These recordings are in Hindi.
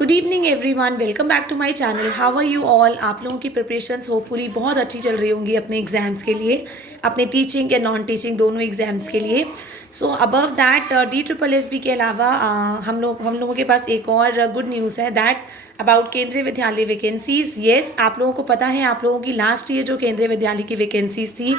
Good evening everyone, welcome back to my channel. How are you all? आप लोगों की प्रिपरेशंस होपफुली बहुत अच्छी चल रही होंगी अपने एग्जाम्स के लिए, अपने टीचिंग या नॉन टीचिंग दोनों एग्जाम्स के लिए। सो अबव दैट DSSB के अलावा हम लोगों के पास एक और गुड न्यूज़ है दैट अबाउट केंद्रीय विद्यालय वैकेंसीज। येस, आप लोगों को पता है, आप लोगों की लास्ट ईयर जो केंद्रीय विद्यालय की वैकेंसीज थी,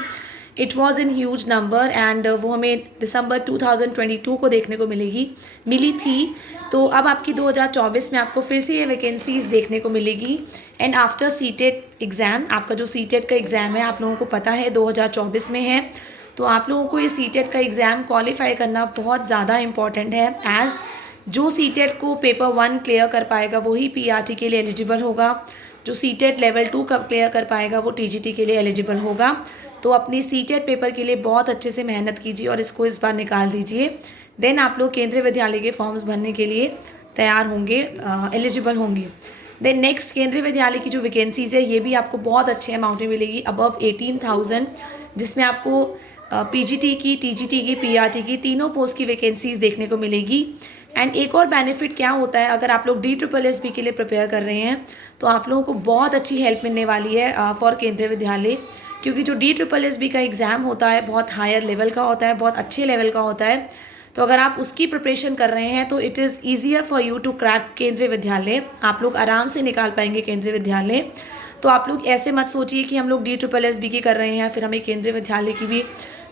it was in huge number and वो हमें दिसंबर 2022 को देखने को मिली थी। तो अब आपकी 2024 में आपको फिर से ये वैकेंसीज देखने को मिलेगी। एंड आफ्टर सीटेट एग्ज़ाम, आपका जो सीटेट का एग्ज़ाम है आप लोगों को पता है 2024 में है। तो आप लोगों को ये सीटेट का एग्ज़ाम क्वालिफाई करना बहुत ज़्यादा इम्पॉर्टेंट है। एज़ जो सीटेट को पेपर 1 क्लियर कर पाएगा वही PRT के लिए एलिजिबल होगा, जो सीटेट लेवल 2 का क्लियर कर पाएगा वो TGT के लिए एलिजिबल होगा। तो अपनी सीटेट पेपर के लिए बहुत अच्छे से मेहनत कीजिए और इसको इस बार निकाल दीजिए। देन आप लोग केंद्रीय विद्यालय के फॉर्म्स भरने के लिए तैयार होंगे, एलिजिबल होंगे। देन नेक्स्ट, केंद्रीय विद्यालय की जो वैकेंसीज़ है ये भी आपको बहुत अच्छे अमाउंट में मिलेगी, अबव 18,000, जिसमें आपको PGT की, TGT की, PRT की तीनों पोस्ट की वैकेंसीज देखने को मिलेगी। एंड एक और बेनिफिट क्या होता है, अगर आप लोग DSSB के लिए प्रिपेयर कर रहे हैं तो आप लोगों को बहुत अच्छी हेल्प मिलने वाली है फॉर केंद्रीय विद्यालय, क्योंकि जो DSSB का एग्ज़ाम होता है बहुत हायर लेवल का होता है, बहुत अच्छे लेवल का होता है। तो अगर आप उसकी प्रिपरेशन कर रहे हैं तो it is easier for you to crack Kendriya Vidyalaya. आप लोग आराम से निकाल पाएंगे केंद्रीय विद्यालय। तो आप लोग ऐसे मत सोचिए कि हम लोग DSSB की कर रहे हैं फिर हमें केंद्रीय विद्यालय की भी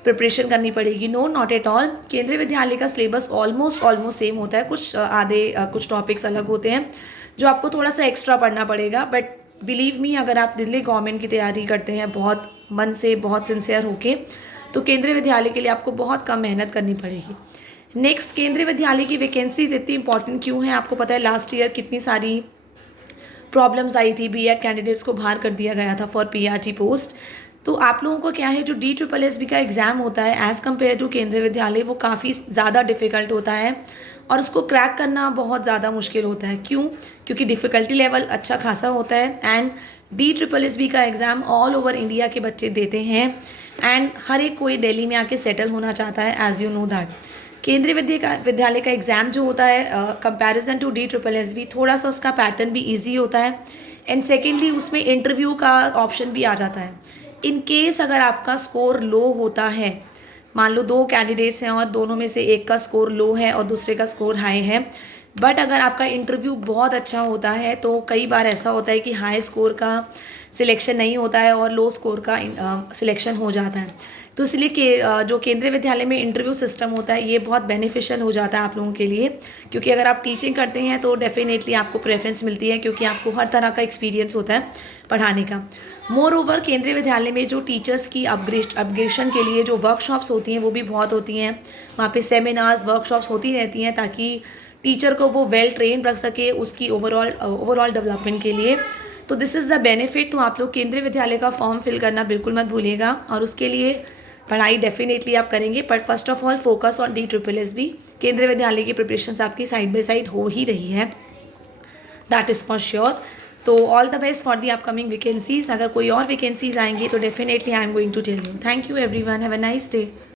प्रिपरेशन करनी पड़ेगी। No, not at all. Kendriya Vidyalaya का सिलेबस ऑलमोस्ट सेम होता है। कुछ टॉपिक्स अलग होते हैं जो आपको थोड़ा सा एक्स्ट्रा पढ़ना पड़ेगा, बट बिलीव मी, अगर आप दिल्ली गवर्नमेंट की तैयारी करते हैं बहुत मन से, बहुत सिंसियर होके, तो केंद्रीय विद्यालय के लिए आपको बहुत कम मेहनत करनी पड़ेगी। नेक्स्ट, केंद्रीय विद्यालय की वैकेंसीज इतनी इंपॉर्टेंट क्यों है? आपको पता है लास्ट ईयर कितनी सारी प्रॉब्लम्स आई थी, B.Ed कैंडिडेट्स को बाहर कर दिया गया था फॉर PRT पोस्ट। तो आप लोगों को क्या है, जो DSSB का एग्ज़ाम होता है एज़ कम्पेयर टू केंद्रीय विद्यालय वो काफ़ी ज़्यादा डिफ़िकल्ट होता है और उसको क्रैक करना बहुत ज़्यादा मुश्किल होता है। क्यों? क्योंकि डिफ़िकल्टी लेवल अच्छा खासा होता है। एंड DSSB का एग्ज़ाम ऑल ओवर इंडिया के बच्चे देते हैं एंड हर एक कोई दिल्ली में आके सेटल होना चाहता है, एज़ यू नो दैट। केंद्रीय विद्यालय का एग्ज़ाम जो होता है कंपैरिजन टू DSSB, थोड़ा सा उसका पैटर्न भी ईजी होता है। एंड सेकेंडली उसमें इंटरव्यू का ऑप्शन भी आ जाता है। इन केस अगर आपका स्कोर लो होता है, मान लो 2 कैंडिडेट्स हैं और दोनों में से एक का स्कोर लो है और दूसरे का स्कोर हाई है, बट अगर आपका इंटरव्यू बहुत अच्छा होता है तो कई बार ऐसा होता है कि हाई स्कोर का सिलेक्शन नहीं होता है और लो स्कोर का सिलेक्शन हो जाता है। तो इसलिए जो केंद्रीय विद्यालय में इंटरव्यू सिस्टम होता है ये बहुत बेनिफिशियल हो जाता है आप लोगों के लिए, क्योंकि अगर आप टीचिंग करते हैं तो डेफिनेटली आपको प्रेफरेंस मिलती है, क्योंकि आपको हर तरह का एक्सपीरियंस होता है पढ़ाने का। मोर ओवर, केंद्रीय विद्यालय में जो टीचर्स की अपग्रेडेशन के लिए जो वर्कशॉप्स होती हैं वो भी बहुत होती हैं। वहाँ पे सेमिनार्स, वर्कशॉप्स होती रहती हैं ताकि टीचर को वो वेल ट्रेन रख सके उसकी ओवरऑल डेवलपमेंट के लिए। तो दिस इज़ द बेनिफिट। तो आप लोग केंद्रीय विद्यालय का फॉर्म फिल करना बिल्कुल मत भूलिएगा और उसके लिए पढ़ाई डेफिनेटली आप करेंगे, but first of all focus on DSSB। केंद्रीय विद्यालय की प्रिपरेशन आपकी साइड बाय साइड हो ही रही है, दैट इज़ फॉर श्योर। तो all the best for the upcoming vacancies. अगर कोई और वैकेंसीज आएंगी तो definitely I am going to tell you. Thank you everyone, have a nice day.